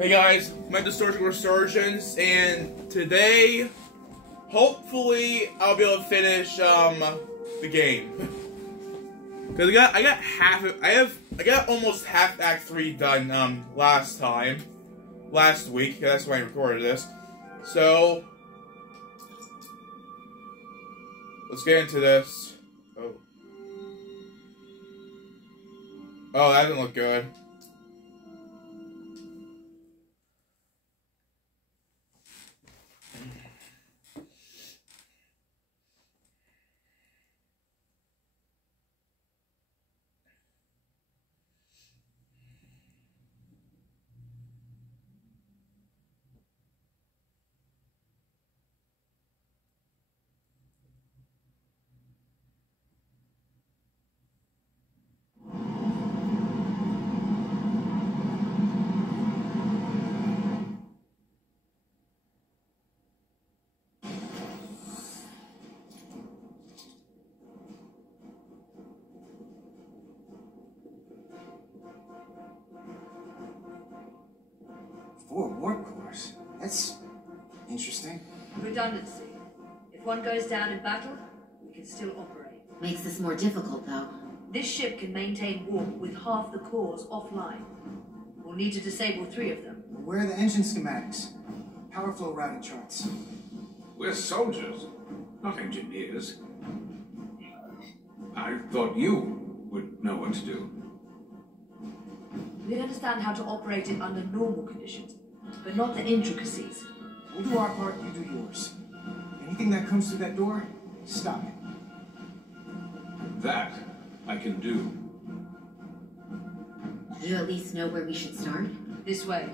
Hey guys, I'm at the Resurgence, and today, hopefully, I'll be able to finish the game. Cause I got almost half Act 3 done last week. That's when I recorded this. So let's get into this. Oh, that didn't look good. Warp cores. That's interesting. Redundancy. If one goes down in battle, we can still operate. Makes this more difficult, though. This ship can maintain warp with half the cores offline. We'll need to disable 3 of them. Where are the engine schematics? Power flow routing charts. We're soldiers, not engineers. I thought you would know what to do. We understand how to operate it under normal conditions, but not the intricacies. We'll do our part, you do yours. Anything that comes through that door, stop it. That I can do. Do you at least know where we should start? This way.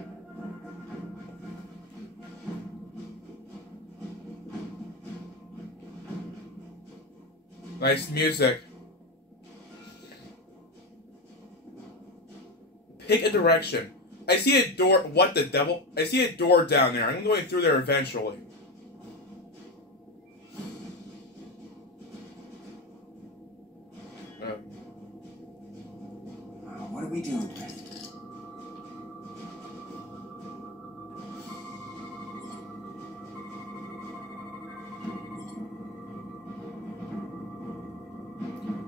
Nice music. Pick a direction. I see a door. What the devil? I see a door down there. I'm going through there eventually. What are we doing?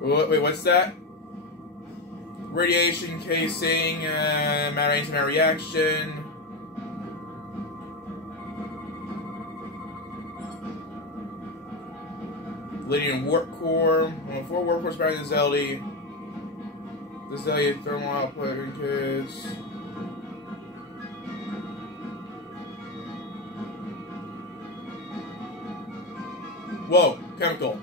Wait, what's that? Radiation casing, matter reaction. Lydian warp core. 4 warp cores behind the Zeldy. This Zeldy thermal output in case. Whoa, chemical.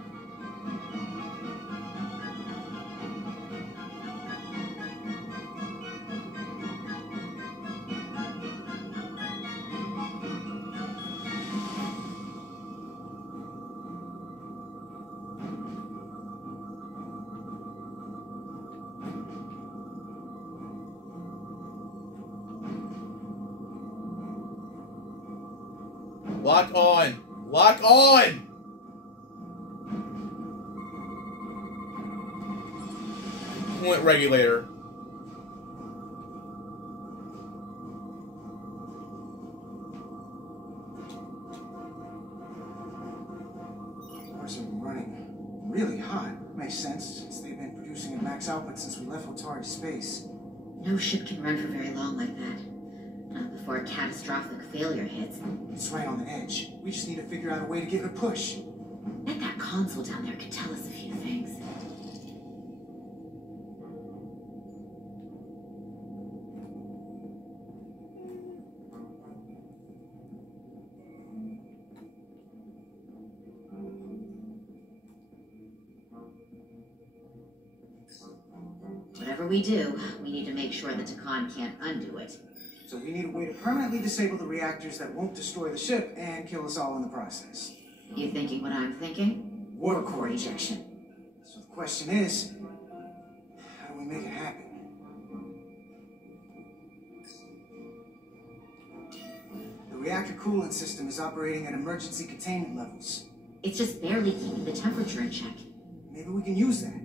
Lock on! Lock on! Point regulator. Cores are running really hot. Makes sense, since they've been producing at max output since we left Otari space. No ship can run for very long like that. Not before a catastrophic failure hits. It's right on the edge. We just need to figure out a way to give it a push. Bet that console down there could tell us a few things. Whatever we do, we need to make sure the Takan can't undo it. So we need a way to permanently disable the reactors that won't destroy the ship and kill us all in the process. You thinking what I'm thinking? Warp core ejection. So the question is, how do we make it happen? The reactor coolant system is operating at emergency containment levels. It's just barely keeping the temperature in check. Maybe we can use that.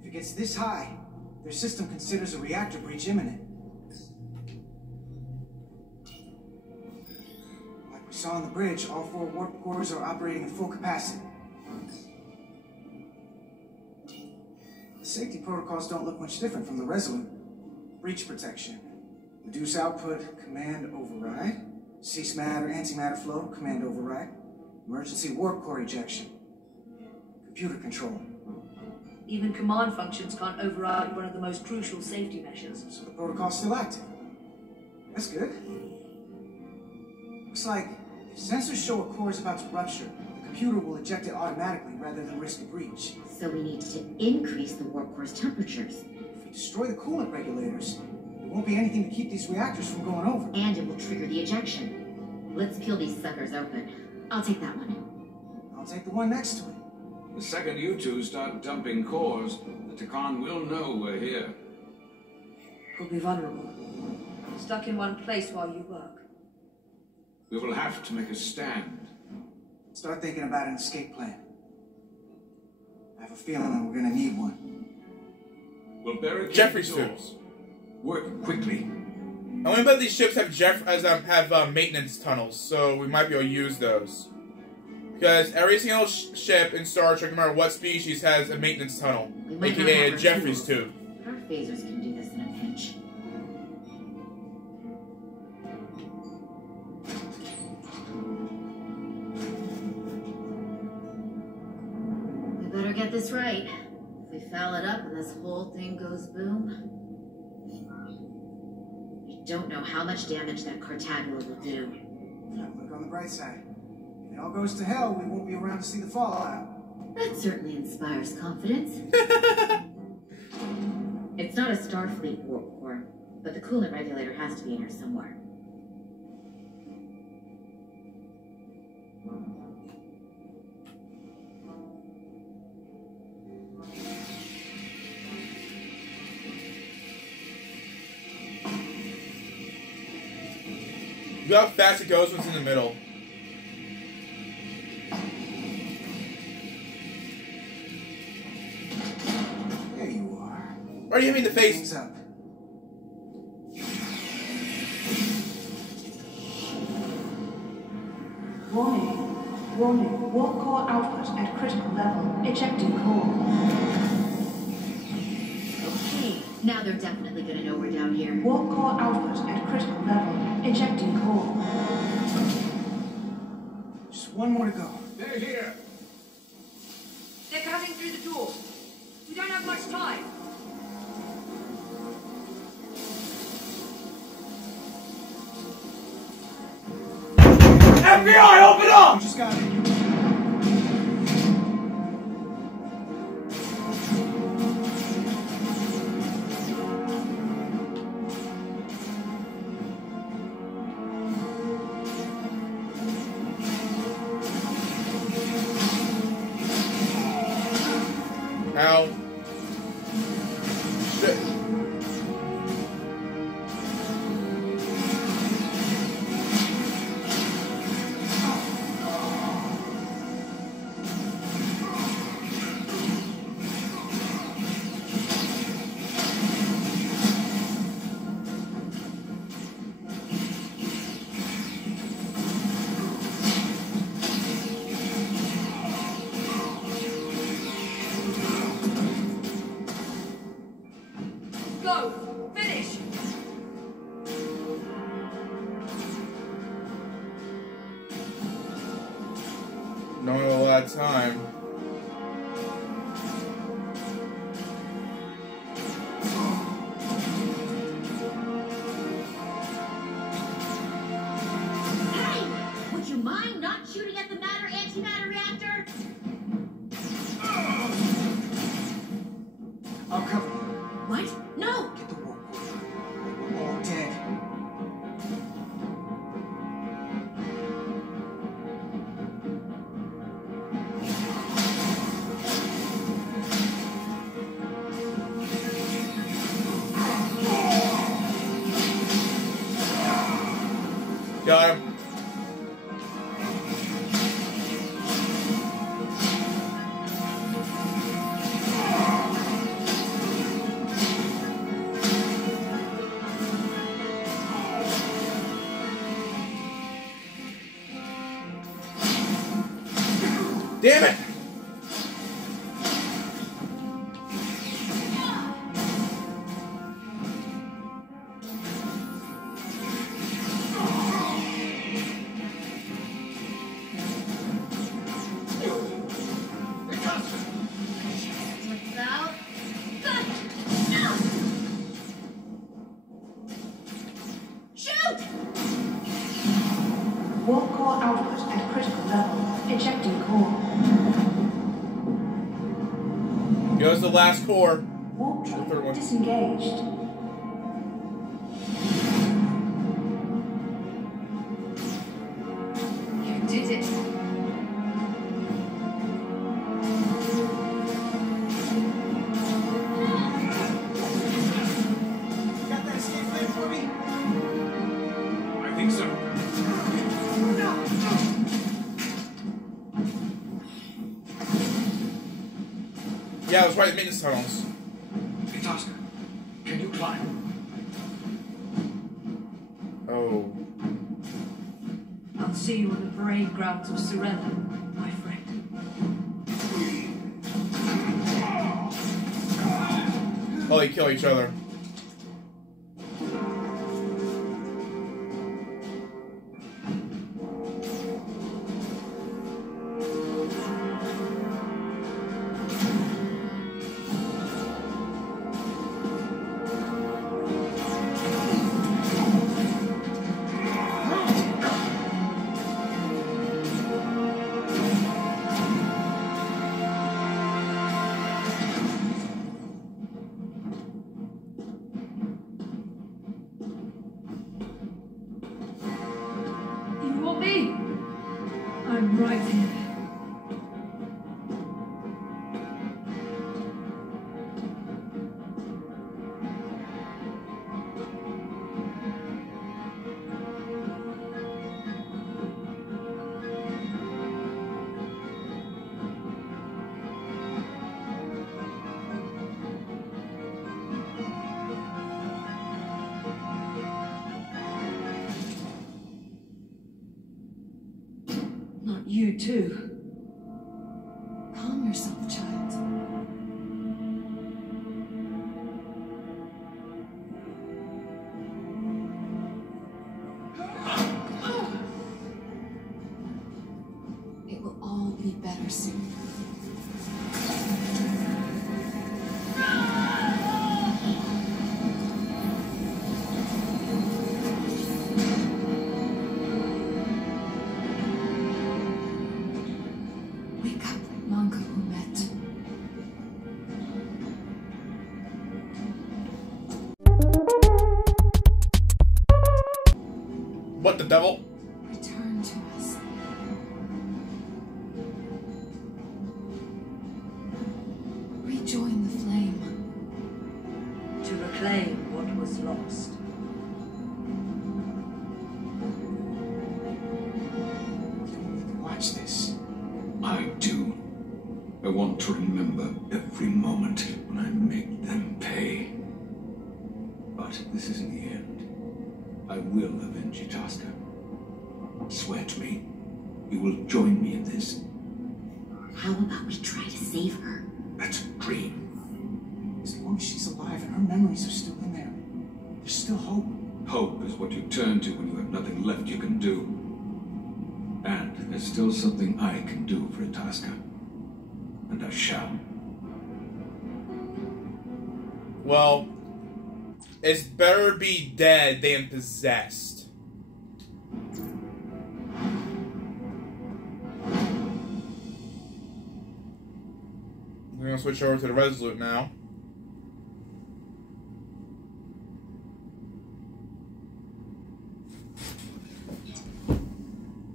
If it gets this high, their system considers a reactor breach imminent. saw on the bridge, all 4 warp cores are operating at full capacity. The safety protocols don't look much different from the Resolute. Breach protection. Reduce output, command override. Cease matter, antimatter flow, command override. Emergency warp core ejection. Computer control. Even command functions can't override one of the most crucial safety measures. So the protocol's still active. That's good. Looks like if sensors show a core is about to rupture, the computer will eject it automatically rather than risk a breach. So we need to increase the warp core's temperatures. If we destroy the coolant regulators, there won't be anything to keep these reactors from going over. And it will trigger the ejection. Let's kill these suckers open. I'll take that one. I'll take the one next to it. The second you two start dumping cores, the Takan will know we're here. Could be vulnerable. Stuck in one place while you work. We will have to make a stand. Start thinking about an escape plan. I have a feeling that we're gonna need one. We'll barricade Jeffrey's the door. ships. Work quickly. I only bet these ships have maintenance tunnels, so we might be able to use those. Because every single ship in Star Trek, no matter what species, has a maintenance tunnel, We might not aka have a our Jeffrey's tools, tube. But our phasers can do this in a pinch. We better get this right. If we foul it up and this whole thing goes boom, we don't know how much damage that Cartagua will do. Look on the bright side. If it all goes to hell, we won't be around to see the fallout. That certainly inspires confidence. It's not a Starfleet warp core, but the coolant regulator has to be in here somewhere. Look how fast it goes when it's in the middle. There you are. Why are you hitting me in the face? Things up. Warning. Warning. Warp core output at critical level. Ejecting core. Okay, now they're definitely gonna know we're down here. Warp core output at critical level. Ejecting core. Just one more to go. They're here. They're cutting through the door. We don't have much time. FBI, open up! You just got it. Ow. Shit. Go! Finish! Don't have a lot of time. Hey! Would you mind not shooting at the matter-antimatter reactor? I'll cover you. What? No! Get the warp core. We're all dead. Damn it! Warp core output at critical level. Ejecting core. Goes the last core. Warp The third drive one. disengaged. You did it. Got that escape plan for me? I think so. Yeah, I was right. The maintenance tunnels. Hey, Tosca, can you climb? Oh. I'll see you on the parade grounds of Surrender, my friend. Oh, they kill each other. You want me? I'm right here. Not you, too. Calm yourself, child. It will all be better soon. Wake up, Manka Umet. What the devil? Return to us. Rejoin the flame. To reclaim what was lost. Watch this. I do. I want to remember every moment when I make them pay. But this isn't the end. I will avenge you, Tosca. Swear to me, you will join me in this. How about we try to save her? That's a dream. As long as she's alive and her memories are still in there, there's still hope. Hope is what you turn to when you have nothing left you can do. And there's still something I can do for Tosca. And I shall. Well, it's better be dead than possessed. We're gonna switch over to the Resolute now.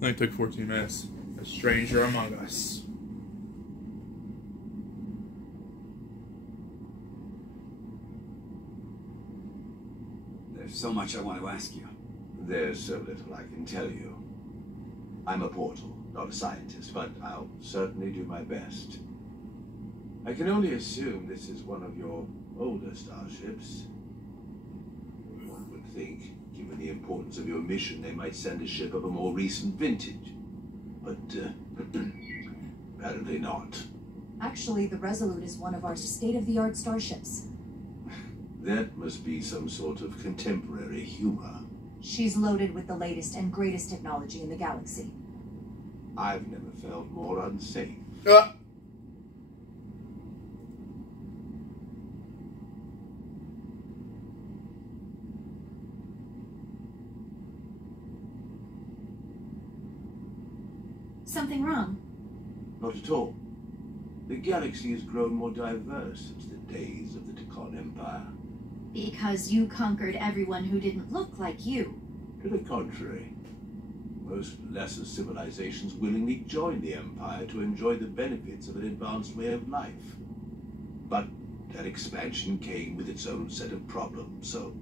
Only took 14 minutes. A stranger among us. There's so much I want to ask you. There's so little I can tell you. I'm a portal, not a scientist, but I'll certainly do my best. I can only assume this is one of your older starships. One would think, given the importance of your mission, they might send a ship of a more recent vintage. But Apparently not. Actually, the Resolute is one of our state-of-the-art starships. That must be some sort of contemporary humor. She's loaded with the latest and greatest technology in the galaxy. I've never felt more unsafe. Something wrong? Not at all. The galaxy has grown more diverse since the days of the Tekon Empire. Because you conquered everyone who didn't look like you. To the contrary, most lesser civilizations willingly joined the Empire to enjoy the benefits of an advanced way of life. But that expansion came with its own set of problems, so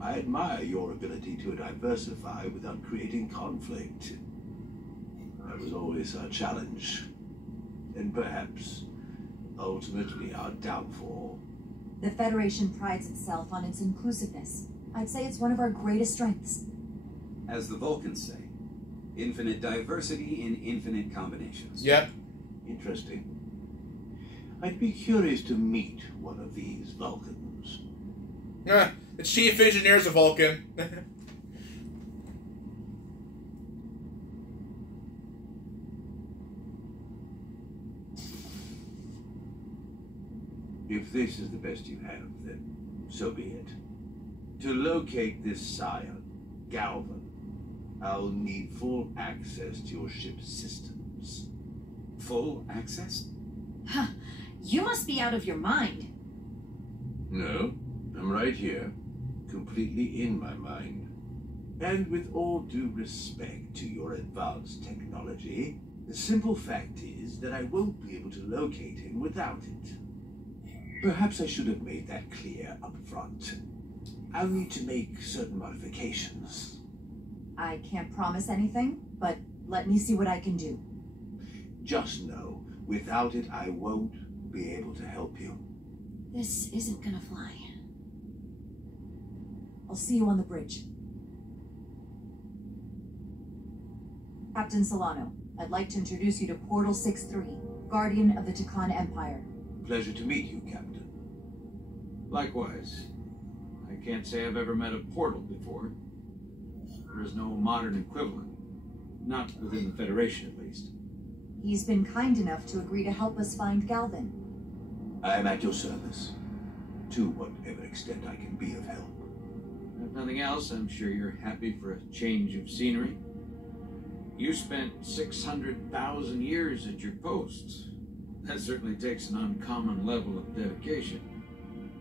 I admire your ability to diversify without creating conflict. That was always our challenge, and perhaps ultimately our downfall. The Federation prides itself on its inclusiveness. I'd say it's one of our greatest strengths. As the Vulcans say, infinite diversity in infinite combinations. Yep. Interesting. I'd be curious to meet one of these Vulcans. The chief engineer's a Vulcan. If this is the best you have, then so be it. To locate this scion, Galvan, I'll need full access to your ship's systems. Full access? Huh. You must be out of your mind. No, I'm right here, completely in my mind. And with all due respect to your advanced technology, the simple fact is that I won't be able to locate him without it. Perhaps I should have made that clear up front. I'll need to make certain modifications. I can't promise anything, but let me see what I can do. Just know, without it, I won't be able to help you. This isn't gonna fly. I'll see you on the bridge. Captain Solano, I'd like to introduce you to Portal 6-3, Guardian of the Tekon Empire. Pleasure to meet you, Captain. Likewise. I can't say I've ever met a portal before. There is no modern equivalent. Not within the Federation, at least. He's been kind enough to agree to help us find Galvan. I am at your service, to whatever extent I can be of help. If nothing else, I'm sure you're happy for a change of scenery. You spent 600,000 years at your posts. That certainly takes an uncommon level of dedication.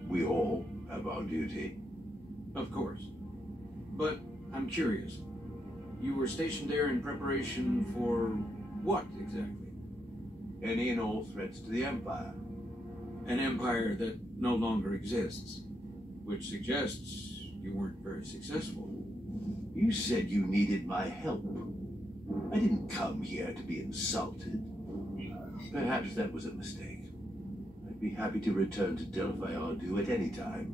We all have our duty. Of course. But I'm curious. You were stationed there in preparation for what, exactly? Any and all threats to the Empire. An empire that no longer exists. Which suggests you weren't very successful. You said you needed my help. I didn't come here to be insulted. Perhaps that was a mistake. I'd be happy to return to Delphi Ardu at any time.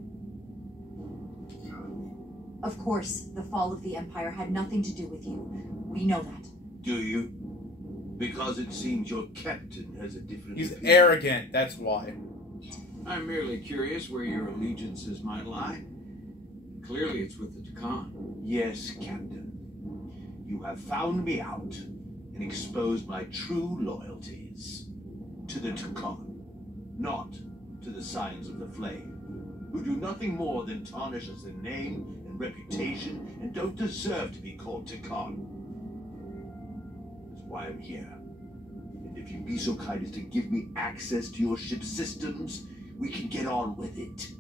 Of course, the fall of the Empire had nothing to do with you. We know that. Do you? Because it seems your captain has a different He's opinion. arrogant, that's why. I'm merely curious where your allegiances might lie. Clearly it's with the Tekon. Yes, Captain. You have found me out and exposed my true loyalties to the Tekon, not to the Signs of the Flame, who do nothing more than tarnish us in name and reputation and don't deserve to be called Tekon. That's why I'm here. And if you'd be so kind as to give me access to your ship's systems, we can get on with it.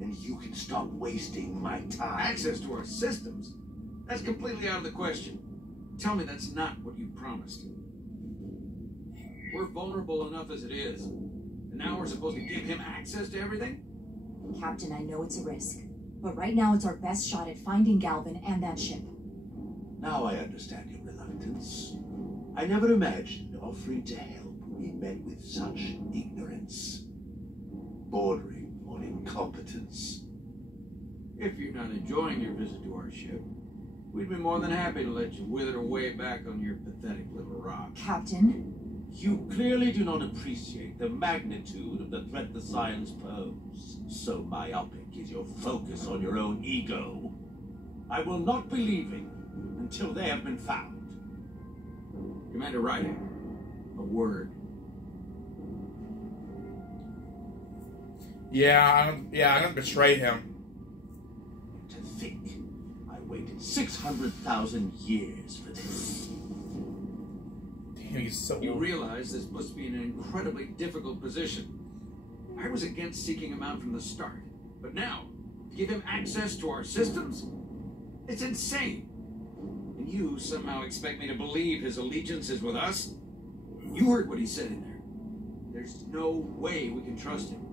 And you can stop wasting my time. Access to our systems? That's completely out of the question. Tell me that's not what you promised. We're vulnerable enough as it is. And now we're supposed to give him access to everything? Captain, I know it's a risk. But right now it's our best shot at finding Galvan and that ship. Now I understand your reluctance. I never imagined offering to help would be met with such ignorance. Bordering on incompetence. If you're not enjoying your visit to our ship, we'd be more than happy to let you wither away back on your pathetic little rock. Captain, You clearly do not appreciate the magnitude of the threat the Scions pose. So myopic is your focus on your own ego. I will not be leaving until they have been found. Commander Ryder, a word. I'm gonna betray him. To think, I waited 600,000 years for this. Damn, he's so You old. realize this must be an incredibly difficult position. I was against seeking him out from the start, but now, to give him access to our systems? It's insane. And you somehow expect me to believe his allegiance is with us? You heard what he said in there. There's no way we can trust him.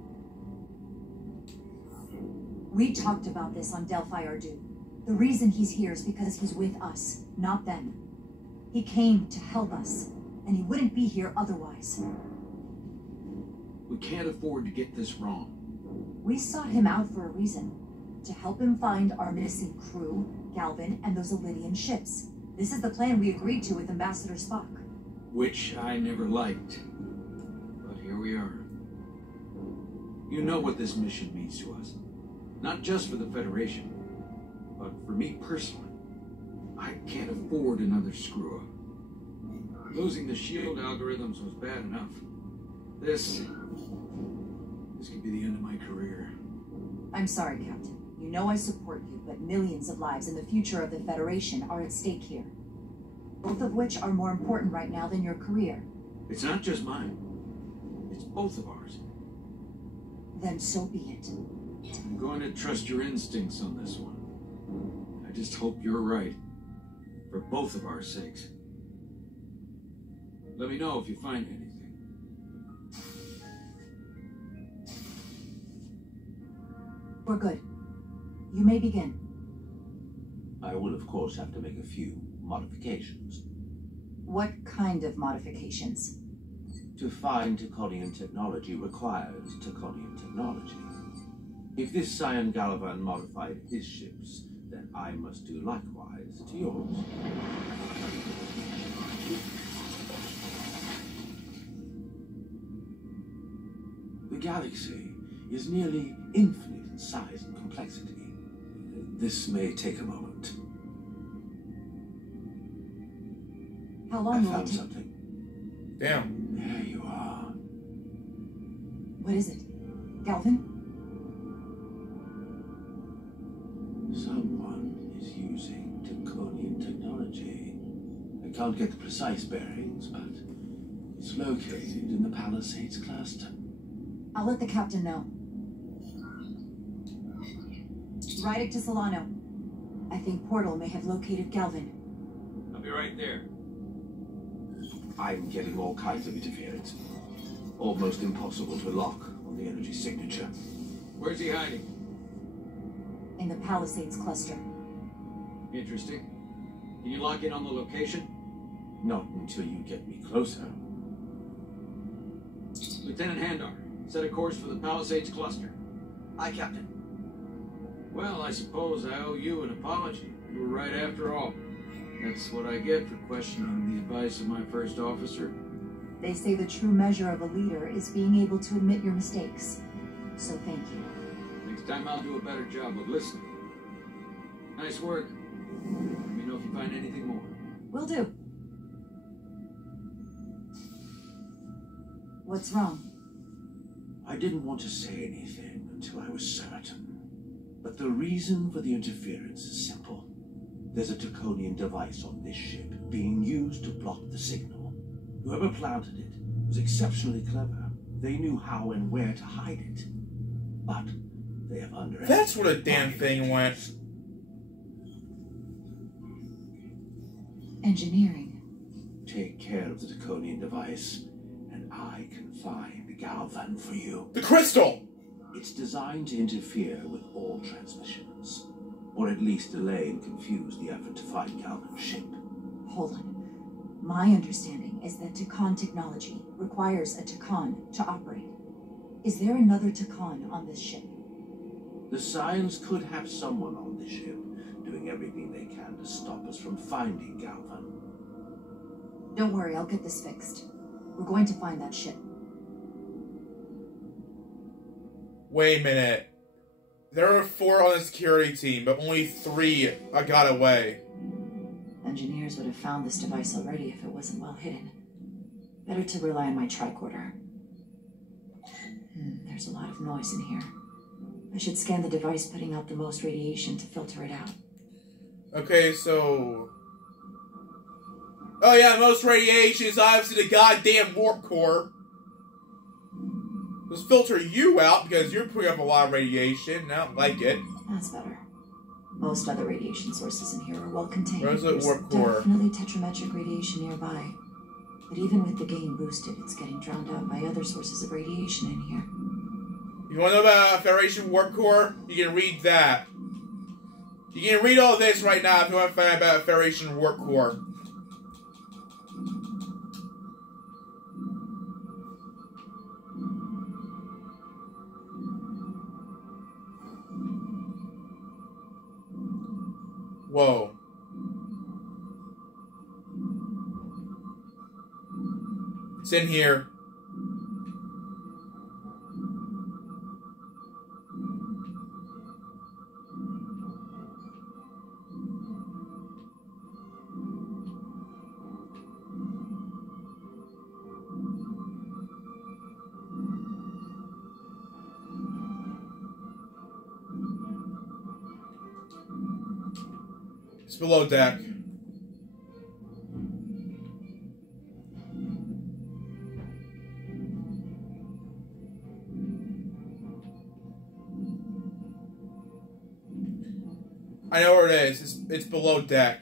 We talked about this on Delphi Ardu. The reason he's here is because he's with us, not them. He came to help us, and he wouldn't be here otherwise. We can't afford to get this wrong. We sought him out for a reason. To help him find our missing crew, Galvin, and those Elydian ships. This is the plan we agreed to with Ambassador Spock. Which I never liked. But here we are. You know what this mission means to us. Not just for the Federation, but for me personally. I can't afford another screw-up. Losing the shield algorithms was bad enough. This could be the end of my career. I'm sorry, Captain. You know I support you, but millions of lives and the future of the Federation are at stake here. Both of which are more important right now than your career. It's not just mine. It's both of ours. Then so be it. I'm going to trust your instincts on this one. I just hope you're right. For both of our sakes. Let me know if you find anything. We're good. You may begin. I will, of course, have to make a few modifications. What kind of modifications? To find Taconian technology requires Taconian technology. If this Scion Galavan modified his ships, then I must do likewise to yours. The galaxy is nearly infinite in size and complexity. This may take a moment. How I long will it found take? something. Damn. There you are. What is it? Galvin? Someone is using Taconian technology. I can't get the precise bearings, but it's located in the Palisades cluster. I'll let the captain know. Riding to Solano. I think Portal may have located Galvin. I'll be right there. I'm getting all kinds of interference. Almost impossible to lock on the energy signature. Where's he hiding? In the Palisades cluster. Interesting. Can you lock in on the location? Not until you get me closer. Lieutenant Handar, set a course for the Palisades cluster. Aye, Captain. Well, I suppose I owe you an apology. You were right after all. That's what I get for questioning the advice of my first officer. They say the true measure of a leader is being able to admit your mistakes. So thank you. Next time I'll do a better job of listening. Nice work. Let me know if you find anything more. Will do. What's wrong? I didn't want to say anything until I was certain. But the reason for the interference is simple. There's a Taconian device on this ship being used to block the signal. Whoever planted it was exceptionally clever. They knew how and where to hide it. But they have underestimated. That's where the damn thing went. Engineering. Take care of the Taconian device, and I can find Galvan for you. The crystal! It's designed to interfere with all transmissions, or at least delay and confuse the effort to find Galvan's ship. Hold on. My understanding is that Takan technology requires a Takan to operate. Is there another Takan on this ship? The Scions could have someone on the ship doing everything they can to stop us from finding Galvan. Don't worry, I'll get this fixed. We're going to find that ship. Wait a minute. There were 4 on the security team, but only 3 got away. Engineers would have found this device already if it wasn't well hidden. Better to rely on my tricorder. There's a lot of noise in here. I should scan the device putting out the most radiation to filter it out. Okay, so... Oh yeah, most radiation is obviously the goddamn warp core. Let's filter you out because you're putting up a lot of radiation. I don't like it. That's better. Most other radiation sources in here are well contained. Resolute warp core. Definitely tetrametric radiation nearby. But even with the gain boosted, it's getting drowned out by other sources of radiation in here. You want to know about Federation warp core? You can read that. You can read all this right now if you want to find out about Federation warp core. Whoa. It's in here. It's below deck. I know where it is. It's below deck.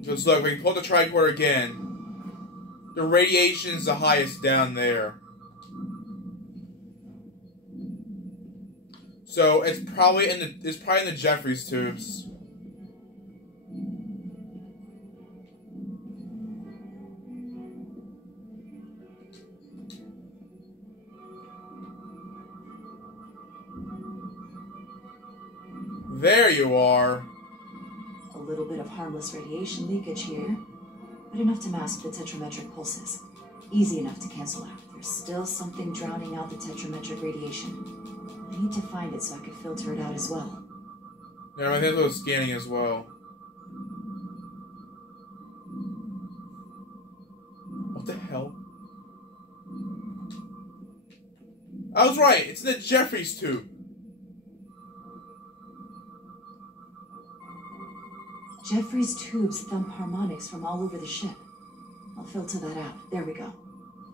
Just look, we can pull the tricorder again. The radiation's the highest down there. So it's probably in the Jeffries tubes. There you are. A little bit of harmless radiation leakage here, but enough to mask the tetrametric pulses. Easy enough to cancel out. There's still something drowning out the tetrametric radiation. I need to find it so I can filter it out as well. Yeah, I think I was scanning as well. What the hell? I was right. It's in the Jeffries tube. Jeffries tubes thump harmonics from all over the ship. I'll filter that out. There we go.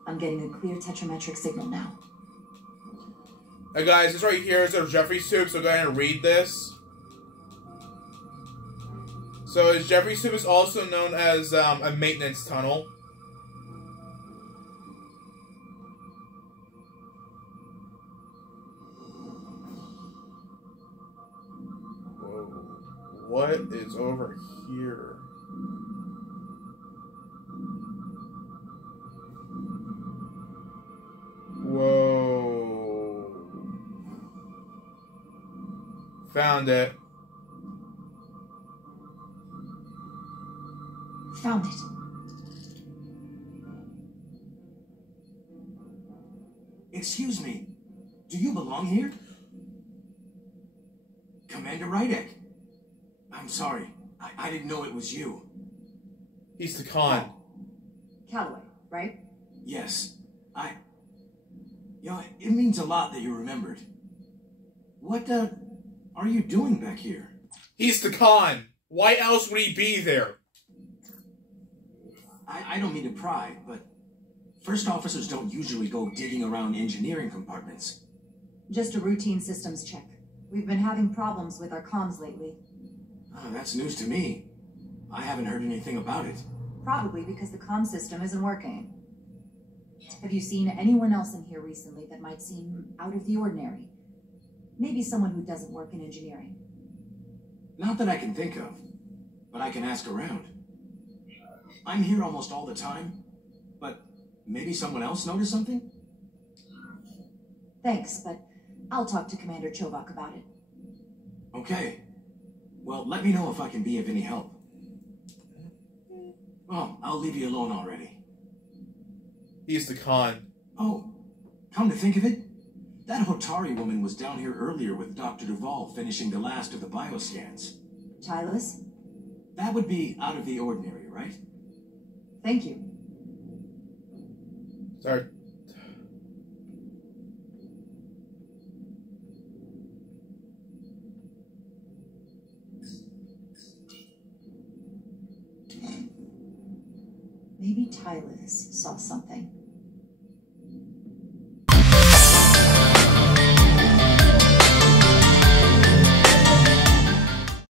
I'm getting a clear tetrametric signal now. Hey guys, this right here is a Jeffries tube, so go ahead and read this. So the Jeffries tube is also known as a maintenance tunnel. What is over here? Whoa. Found it. Found it. Excuse me. Do you belong here? Commander Rydek. I'm sorry. I didn't know it was you. He's the con. Calloway, right? Yes. It means a lot that you remembered. What, are you doing back here? He's the con. Why else would he be there? I don't mean to pry, but first officers don't usually go digging around engineering compartments. Just a routine systems check. We've been having problems with our comms lately. Oh, that's news to me. I haven't heard anything about it. Probably because the comm system isn't working. Have you seen anyone else in here recently that might seem out of the ordinary? Maybe someone who doesn't work in engineering. Not that I can think of, but I can ask around. I'm here almost all the time, but maybe someone else noticed something? Thanks, but I'll talk to Commander Chobak about it. Okay. Well, let me know if I can be of any help. Oh, I'll leave you alone already. He's the con. Oh, come to think of it, that Hotari woman was down here earlier with Dr. Duvall finishing the last of the bioscans. Tylos? That would be out of the ordinary, right? Thank you. Sorry. Maybe Tylos saw something.